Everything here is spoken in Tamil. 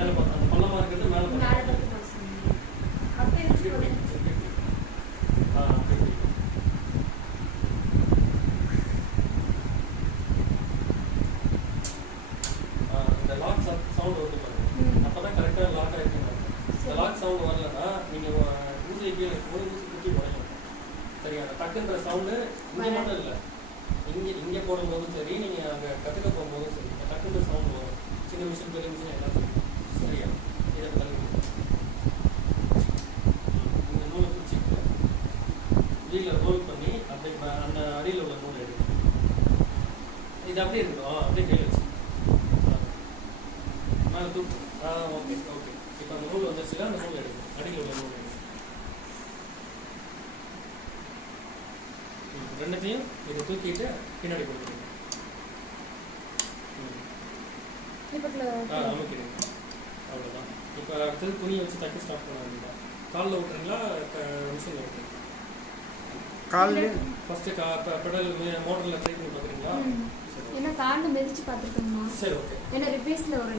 மேலே பார்த்து அந்த பள்ளமாக இருக்கிறது மேலே பார்த்து இந்த லாக் சவுண்ட் வந்து பாருங்க. அப்பதான் கரெக்டா லாக் ஆயிருக்குங்க. இந்த லாக் சவுண்ட் வரலன்னா நீங்க ஊசிக்கு ஒரு ஊசி குத்தி உடையும். சரியா? டக்குன்ற சவுண்டு இங்கே மட்டும் இல்லை, இங்கே போடும்போதும் சரி, நீங்க அங்க கற்றுக்க போகும்போதும் சரி, டக்குன்ற சவுண்ட் வரும். சின்ன மிஷின் பெரிய மிஷின் எல்லாம் சரி. சரியா? இதை தள்ளி இந்த நூலை பிடிச்சிட்டு வீல ரோல் பண்ணி அப்படியே அந்த அடியில் உள்ள நூலை எடுக்கணும். இது அப்படியே இருக்கட்டும், அப்படியே கையில் வச்சு மேலே தூக்கு. Okay okay. இப்போ அந்த நூல் வந்துருச்சுன்னா அந்த நூல் எடுக்கணும், அடியில் உள்ள நூல் எடுக்கணும். ரெண்டுத்தையும் இதை தூக்கிட்டு பின்னாடி கொடுத்துருங்க. அமைக்கிடுங்க. அவ்வளோதான். இப்போ அடுத்தது துணியை வச்சு தைக்க ஸ்டார்ட் பண்ண வேண்டியதான். காலில் விட்டுறீங்களா மிஷினில் விட்டுறீங்களா? காலில் ஃபஸ்ட்டு பெடல் மோட்டரில் ட்ரை பண்ணி பார்க்குறீங்களா? ஏன்னா காலில் மிதிச்சு பார்த்துருக்கோம்மா. சரி ஓகே. ஏன்னா ரிப்பேர்ஸில் ஒரு